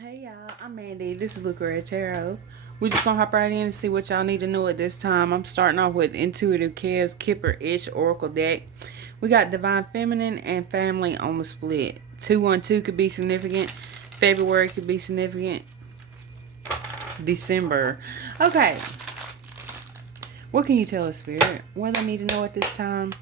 Hey y'all, I'm Mandy. This is Luca at Tarot. We're just gonna hop right in and see what y'all need to know at this time. I'm starting off with Intuitive Calves Kipper-ish Oracle deck. We got Divine Feminine and Family on the split. 212 could be significant. February could be significant. December. Okay. What can you tell us, Spirit? What do I need to know at this time?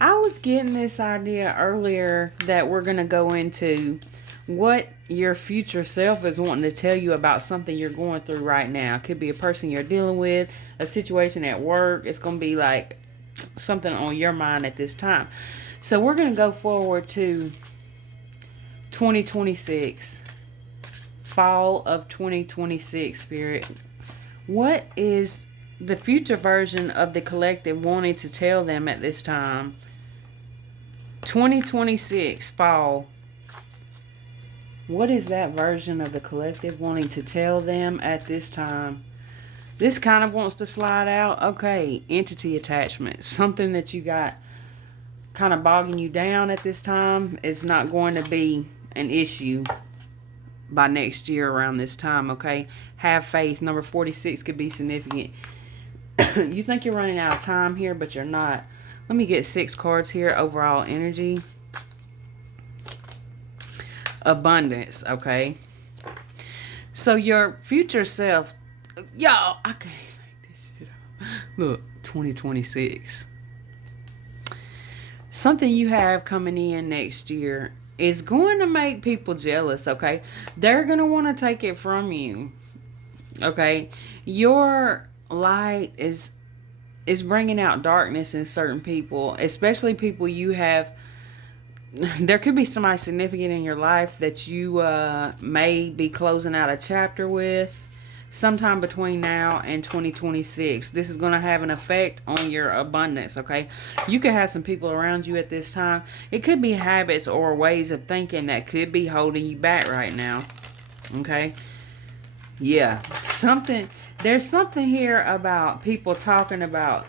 I was getting this idea earlier that we're gonna go into what your future self is wanting to tell you about something you're going through right now. It could be a person you're dealing with, a situation at work. It's going to be like something on your mind at this time. So we're going to go forward to 2026, fall of 2026, Spirit. What is the future version of the collective wanting to tell them at this time? 2026, fall. What is that version of the collective wanting to tell them at this time? This kind of wants to slide out. Okay, entity attachment. Something that you got kind of bogging you down at this time is not going to be an issue by next year around this time, okay? Have faith. Number 46 could be significant. You think you're running out of time here, but you're not. Let me get 6 cards here. Overall energy. Abundance, okay? So your future self, y'all, I can't make this shit up. Look, 2026. Something you have coming in next year is going to make people jealous, okay? They're going to want to take it from you, okay? Your light is bringing out darkness in certain people, especially people you have. There could be somebody significant in your life that you may be closing out a chapter with sometime between now and 2026. This is going to have an effect on your abundance, okay? You could have some people around you at this time. It could be habits or ways of thinking that could be holding you back right now, okay? Yeah, there's something here about people talking about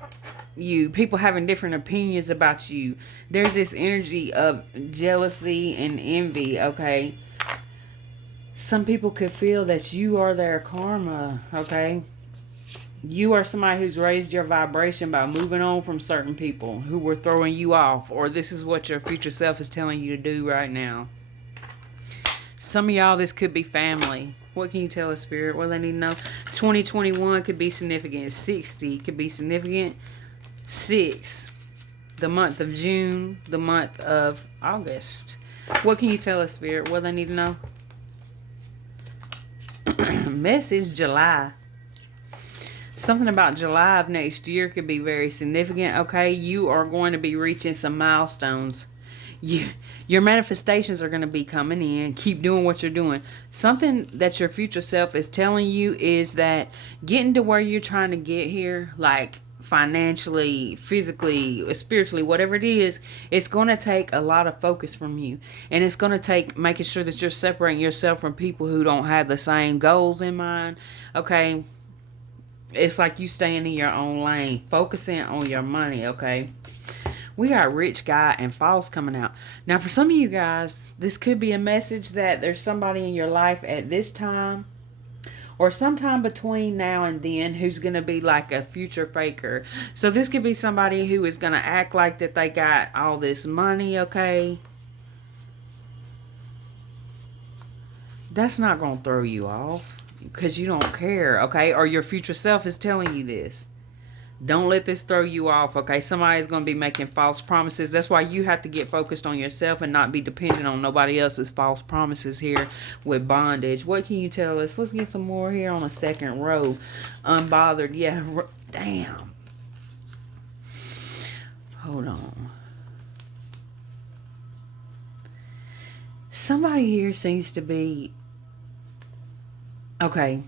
you, people having different opinions about you. There's this energy of jealousy and envy, okay? Some people could feel that you are their karma, okay? You are somebody who's raised your vibration by moving on from certain people who were throwing you off, or this is what your future self is telling you to do right now. Some of y'all, this could be family. What can you tell us, Spirit? What do they need to know? 2021 could be significant. 60 could be significant. 6, the month of June, the month of August. What can you tell us, Spirit? What do they need to know? Message July. Something about July of next year could be very significant, okay? You are going to be reaching some milestones. Your manifestations are going to be coming in. Keep doing what you're doing. Something that your future self is telling you is that getting to where you're trying to get here, like financially, physically, spiritually, whatever it is, it's going to take a lot of focus from you. And it's going to take making sure that you're separating yourself from people who don't have the same goals in mind. Okay? It's like you staying in your own lane, focusing on your money, okay? We got rich guy and false coming out. Now, for some of you guys, this could be a message that there's somebody in your life at this time or sometime between now and then who's going to be like a future faker. So this could be somebody who is going to act like that they got all this money, okay? That's not going to throw you off because you don't care, okay? Or your future self is telling you this. Don't let this throw you off, okay? Somebody's going to be making false promises. That's why you have to get focused on yourself and not be dependent on nobody else's false promises here with bondage. What can you tell us? Let's get some more here on the second row. Unbothered. Yeah, damn. Hold on. Somebody here seems to be... Okay.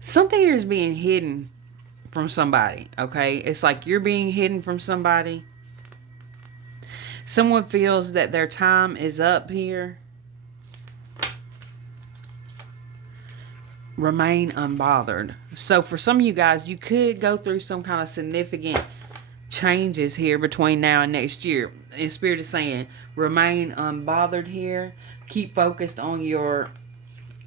Something here is being hidden from somebody, okay? It's like you're being hidden from somebody. Someone feels that their time is up here. Remain unbothered. So for some of you guys, you could go through some kind of significant changes here between now and next year. And Spirit is saying, remain unbothered here. Keep focused on your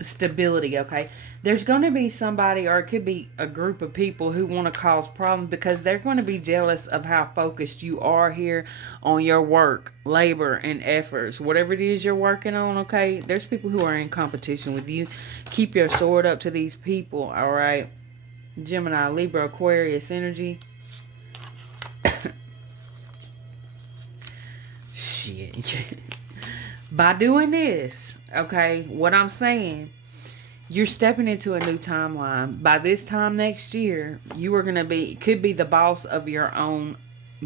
stability, okay? There's going to be somebody, or it could be a group of people who want to cause problems because they're going to be jealous of how focused you are here on your work, labor, and efforts. Whatever it is you're working on, okay? There's people who are in competition with you. Keep your sword up to these people, all right? Gemini, Libra, Aquarius energy. Shit. By doing this, okay, what I'm saying, you're stepping into a new timeline. By this time next year, you are going to be, could be the boss of your own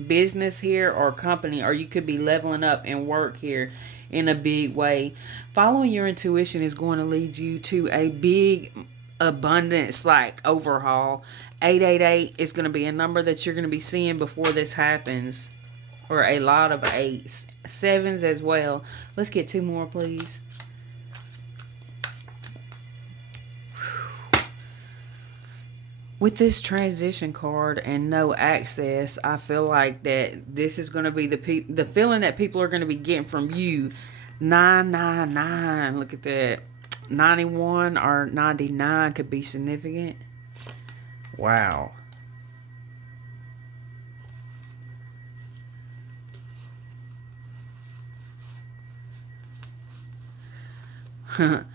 business here or company, or you could be leveling up and work here in a big way. Following your intuition is going to lead you to a big abundance like overhaul. 888 is going to be a number that you're going to be seeing before this happens, or a lot of eights, sevens as well. Let's get two more, please. With this transition card and no access, I feel like that this is going to be the feeling that people are going to be getting from you. 999, look at that. 91 or 99 could be significant. Wow.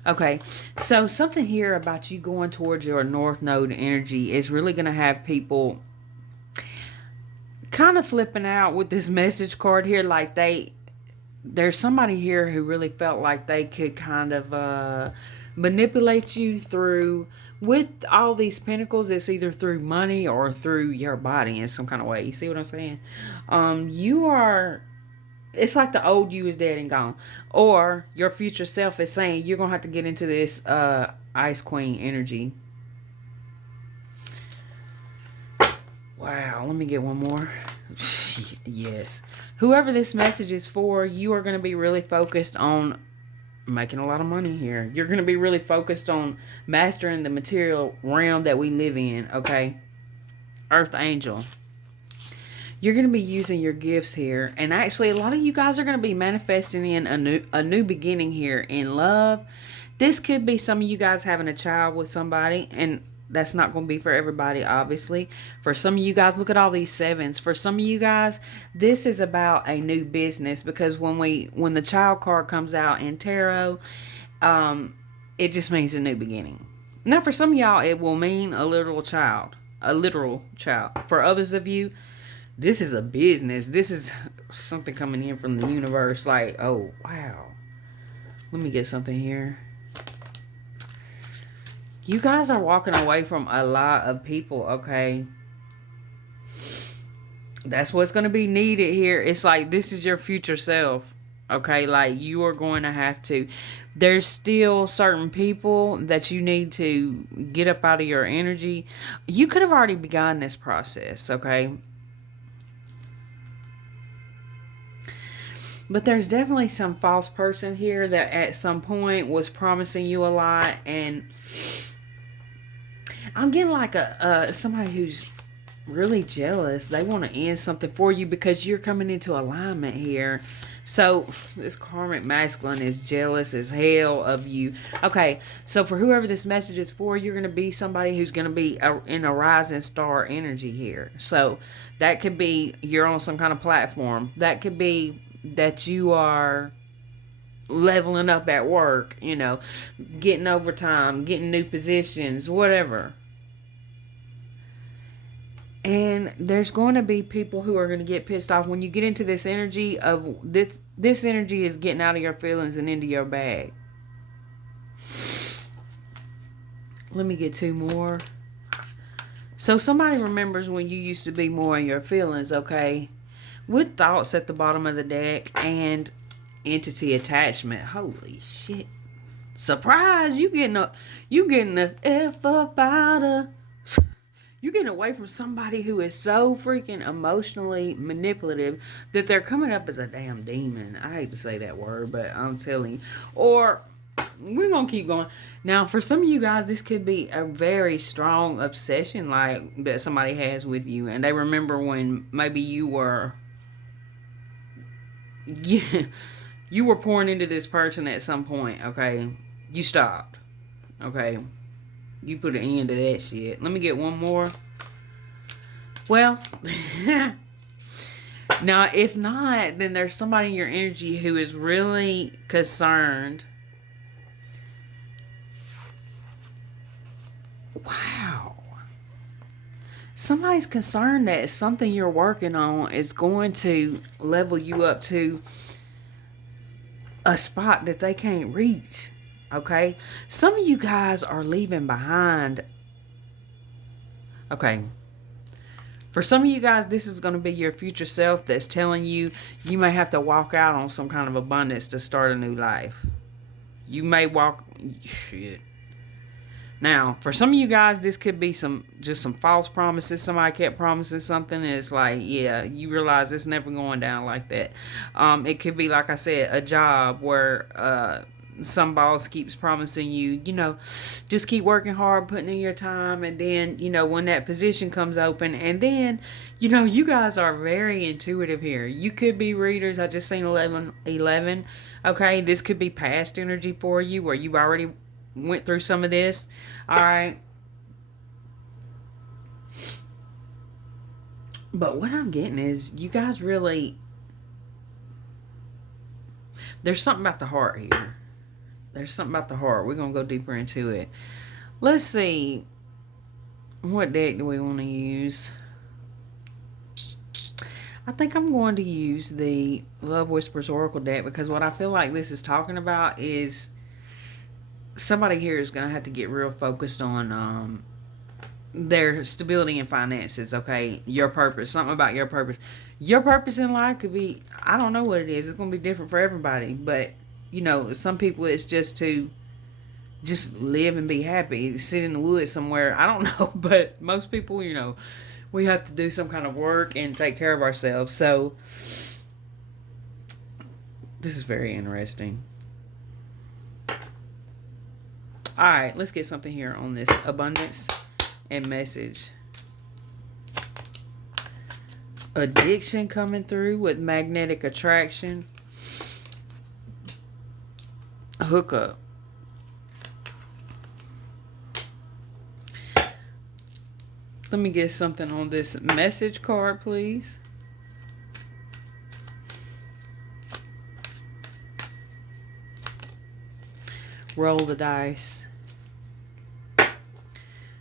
Okay, so something here about you going towards your North Node energy is really going to have people kind of flipping out with this message card here. Like there's somebody here who really felt like they could kind of manipulate you through, with all these pentacles. It's either through money or through your body in some kind of way. You see what I'm saying? You are, it's like the old you is dead and gone. Or your future self is saying you're going to have to get into this Ice Queen energy. Wow, let me get one more. Yes. Whoever this message is for, you are going to be really focused on making a lot of money here. You're going to be really focused on mastering the material realm that we live in, okay? Earth Angel. You're going to be using your gifts here. And actually, a lot of you guys are going to be manifesting in a new beginning here in love. This could be some of you guys having a child with somebody. And that's not going to be for everybody, obviously. For some of you guys, look at all these sevens. For some of you guys, this is about a new business. Because when the child card comes out in tarot, it just means a new beginning. Now, for some of y'all, it will mean a literal child. A literal child. For others of you, this is a business. This is something coming in from the universe. Like, oh, wow. Let me get something here. You guys are walking away from a lot of people, okay? That's what's going to be needed here. It's like, this is your future self, okay? Like, you are going to have to. There's still certain people that you need to get up out of your energy. You could have already begun this process, okay? But there's definitely some false person here that at some point was promising you a lot. And I'm getting like somebody who's really jealous. They want to end something for you because you're coming into alignment here. So this karmic masculine is jealous as hell of you. Okay, so for whoever this message is for, you're going to be somebody who's going to be in a rising star energy here. So that could be you're on some kind of platform. That could be that you are leveling up at work, you know, getting overtime, getting new positions, whatever. And there's going to be people who are going to get pissed off when you get into this energy of this energy is getting out of your feelings and into your bag. Let me get two more. So somebody remembers when you used to be more in your feelings, okay? With thoughts at the bottom of the deck and entity attachment. Holy shit. Surprise! You getting the F up out of. You getting away from somebody who is so freaking emotionally manipulative that they're coming up as a damn demon. I hate to say that word, but I'm telling you. Or we're gonna keep going. Now, for some of you guys, this could be a very strong obsession, like that somebody has with you, and they remember when maybe you were, yeah, you were pouring into this person at some point. Okay, you stopped. Okay, you put an end to that shit. Let me get one more. Well, now if not, then there's somebody in your energy who is really concerned. Wow. Somebody's concerned that something you're working on is going to level you up to a spot that they can't reach. Okay? Some of you guys are leaving behind. Okay. For some of you guys, this is going to be your future self that's telling you you may have to walk out on some kind of abundance to start a new life. You may walk. Shit. Now, for some of you guys, this could be some false promises. Somebody kept promising something, and it's like, yeah, you realize it's never going down like that. It could be, like I said, a job where some boss keeps promising you, just keep working hard, putting in your time, and then, when that position comes open, and then, you guys are very intuitive here. You could be readers. I just seen 11. Okay, this could be past energy for you, where you've already went through some of this. All right. But what I'm getting is you guys really, there's something about the heart here. There's something about the heart. We're going to go deeper into it. Let's see. What deck do we want to use? I think I'm going to use the Love Whispers Oracle deck, because what I feel like this is talking about is somebody here is going to have to get real focused on their stability and finances, okay? Your purpose, something about your purpose. Your purpose in life could be, I don't know what it is. It's going to be different for everybody. But, some people it's just to just live and be happy, sit in the woods somewhere. I don't know. But most people, we have to do some kind of work and take care of ourselves. So, this is very interesting. All right, let's get something here on this abundance and message. Addiction coming through with magnetic attraction. Hookup. Let me get something on this message card, please. Roll the dice.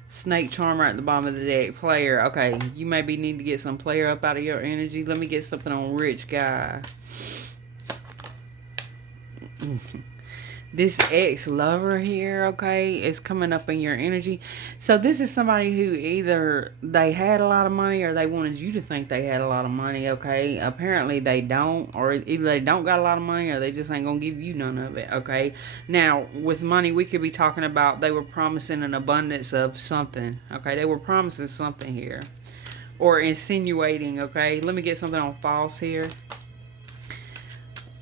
Snake charmer at the bottom of the deck. Player. Okay, you maybe need to get some player up out of your energy. Let me get something on rich guy. This ex-lover here, okay, is coming up in your energy. So this is somebody who either they had a lot of money or they wanted you to think they had a lot of money, okay? Apparently they don't, or either they don't got a lot of money or they just ain't gonna give you none of it, okay? Now, with money, we could be talking about they were promising an abundance of something, okay? They were promising something here. Or insinuating, okay? Let me get something on false here.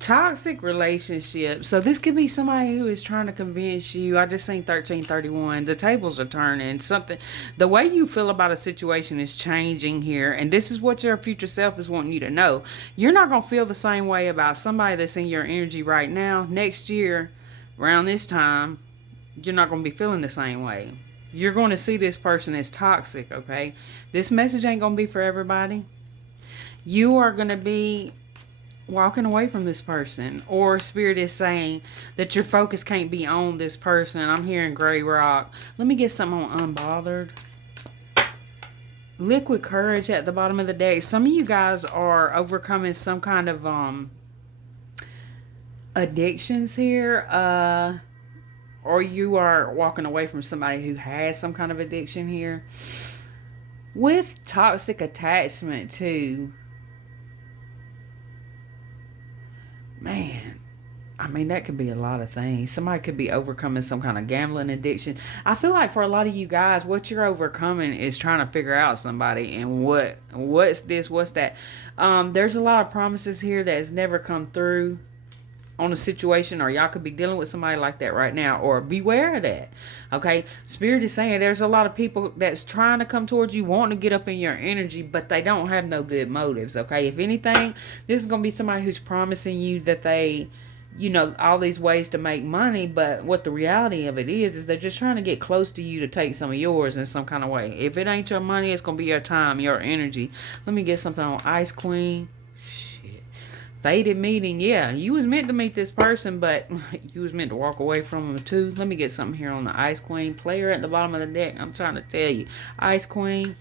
Toxic relationship. So this could be somebody who is trying to convince you. I just seen 1331. The tables are turning. Something, the way you feel about a situation is changing here. And this is what your future self is wanting you to know. You're not going to feel the same way about somebody that's in your energy right now. Next year, around this time, you're not going to be feeling the same way. You're going to see this person as toxic, okay? This message ain't going to be for everybody. You are going to be walking away from this person, or spirit is saying that your focus can't be on this person. I'm hearing gray rock. Let me get something on unbothered. Liquid courage at the bottom of the deck. Some of you guys are overcoming some kind of addictions here, or you are walking away from somebody who has some kind of addiction here. With toxic attachment too, man, I mean, that could be a lot of things. Somebody could be overcoming some kind of gambling addiction. I feel like for a lot of you guys, what you're overcoming is trying to figure out somebody and what's this, what's that. There's a lot of promises here that has never come through. on a situation, or y'all could be dealing with somebody like that right now, or beware of that. Okay, Spirit is saying there's a lot of people that's trying to come towards you, wanting to get up in your energy, but they don't have no good motives. Okay, if anything, this is going to be somebody who's promising you that they, all these ways to make money, but what the reality of it is they're just trying to get close to you to take some of yours in some kind of way. If it ain't your money, it's going to be your time, your energy. Let me get something on Ice Queen. Fated meeting. Yeah, you was meant to meet this person, but you was meant to walk away from them too. Let me get something here on the Ice Queen. Player at the bottom of the deck. I'm trying to tell you. Ice Queen.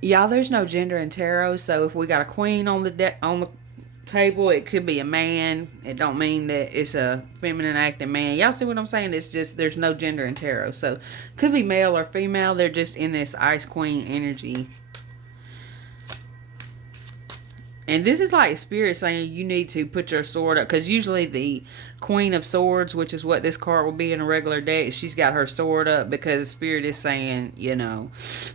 Y'all, there's no gender in tarot, so if we got a queen on the table, it could be a man. It don't mean that it's a feminine acting man. Y'all see what I'm saying? It's just there's no gender in tarot, so could be male or female. They're just in this Ice Queen energy. And this is like Spirit saying you need to put your sword up. Because usually the Queen of Swords, which is what this card will be in a regular deck, she's got her sword up. Because Spirit is saying,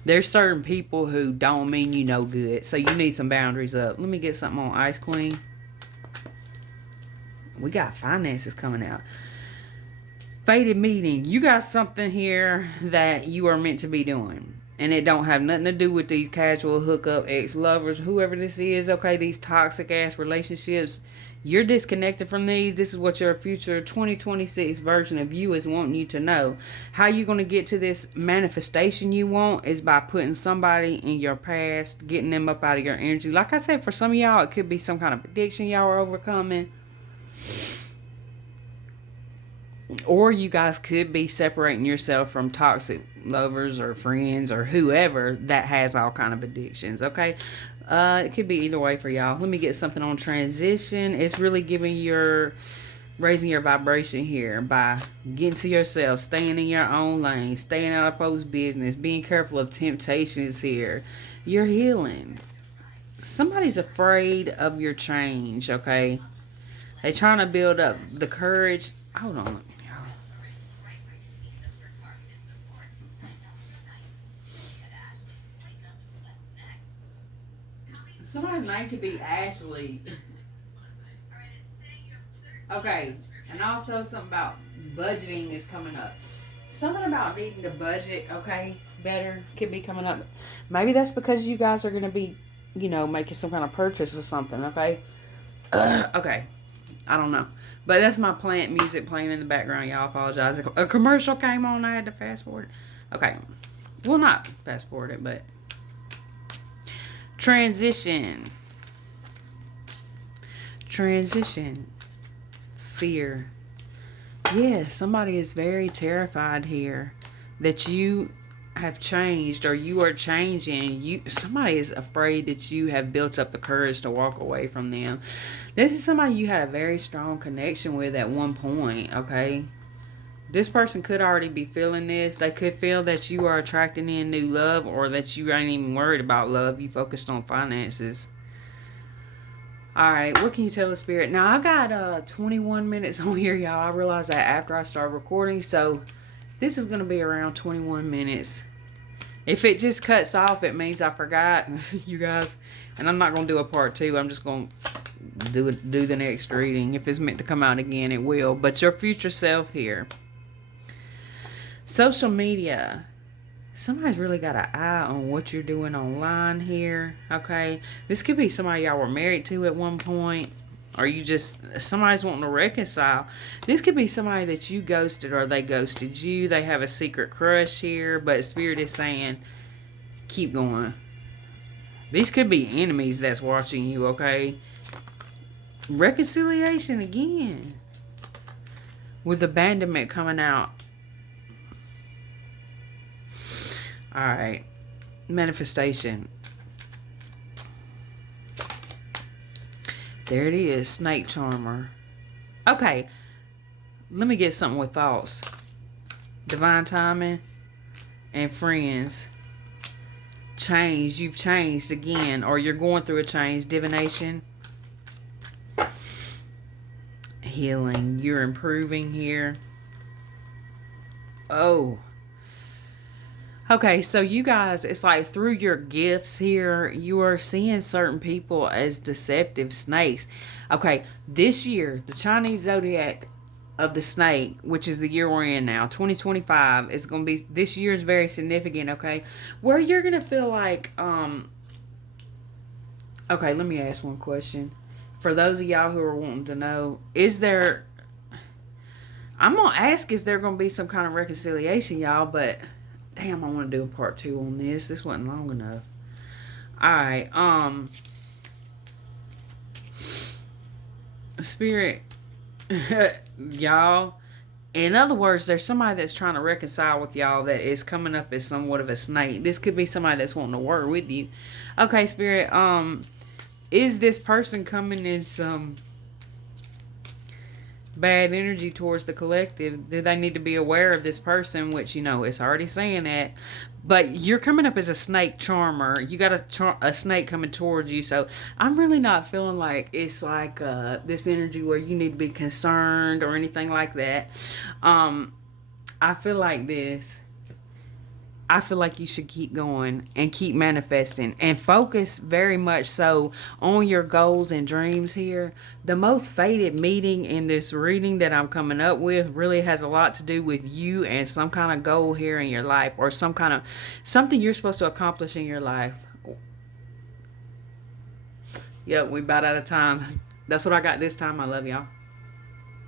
there's certain people who don't mean you no good. So you need some boundaries up. Let me get something on Ice Queen. We got finances coming out. Fated meeting. You got something here that you are meant to be doing. And it don't have nothing to do with these casual hookup ex-lovers, whoever this is, okay, these toxic-ass relationships. You're disconnected from these. This is what your future 2026 version of you is wanting you to know. How you going to get to this manifestation you want is by putting somebody in your past, getting them up out of your energy. Like I said, for some of y'all, it could be some kind of addiction y'all are overcoming. Or you guys could be separating yourself from toxic lovers or friends or whoever that has all kind of addictions, okay? It could be either way for y'all. Let me get something on transition. It's really raising your vibration here by getting to yourself, staying in your own lane, staying out of folks' business, being careful of temptations here. You're healing. Somebody's afraid of your change, okay? They're trying to build up the courage. Hold on. Somebody's name could be Ashley. Okay. And also something about budgeting is coming up. Something about needing to budget, okay, better could be coming up. Maybe that's because you guys are going to be, making some kind of purchase or something, okay? Okay. I don't know. But that's my plant music playing in the background. Y'all apologize. A commercial came on. I had to fast forward it. Okay. Well, not fast forward it, but... Transition. Fear. Yeah, somebody is very terrified here that you have changed or you are changing. Somebody is afraid that you have built up the courage to walk away from them. This is somebody you had a very strong connection with at one point, okay? This person could already be feeling this. They could feel that you are attracting in new love, or that you ain't even worried about love. You focused on finances. Alright, what can you tell the Spirit? Now, I got 21 minutes on here, y'all. I realized that after I started recording, so this is going to be around 21 minutes. If it just cuts off, it means I forgot, you guys. And I'm not going to do a part 2. I'm just going to do the next reading. If it's meant to come out again, it will. But your future self here. Social media. Somebody's really got an eye on what you're doing online here, okay? This could be somebody y'all were married to at one point, or somebody's wanting to reconcile. This could be somebody that you ghosted or they ghosted you. They have a secret crush here, but Spirit is saying, keep going. These could be enemies that's watching you, okay? Reconciliation again. With abandonment coming out. Alright. Manifestation. There it is. Snake Charmer. Okay. Let me get something with thoughts. Divine timing. And friends. Change. You've changed again. Or you're going through a change. Divination. Healing. You're improving here. Oh. Okay, so you guys, it's like through your gifts here, you are seeing certain people as deceptive snakes. Okay, this year, the Chinese zodiac of the snake, which is the year we're in now, 2025, is going to be, this year is very significant, okay? Where you're going to feel like, okay, let me ask one question. For those of y'all who are wanting to know, is there, I'm going to ask, is there going to be some kind of reconciliation, y'all? But damn, I want to do a part two on this. This wasn't long enough. All right, spirit, y'all. In other words, there's somebody that's trying to reconcile with y'all that is coming up as somewhat of a snake. This could be somebody that's wanting to work with you. Okay, spirit. Is this person coming in some bad energy towards the collective? Do they need to be aware of this person? Which, it's already saying that. But you're coming up as a snake charmer. You got a snake coming towards you. So I'm really not feeling like it's like this energy where you need to be concerned or anything like that. I feel like this. I feel like you should keep going and keep manifesting and focus very much so on your goals and dreams here. The most fated meeting in this reading that I'm coming up with really has a lot to do with you and some kind of goal here in your life, or some kind of something you're supposed to accomplish in your life. Yep, we about out of time. That's what I got this time. I love y'all.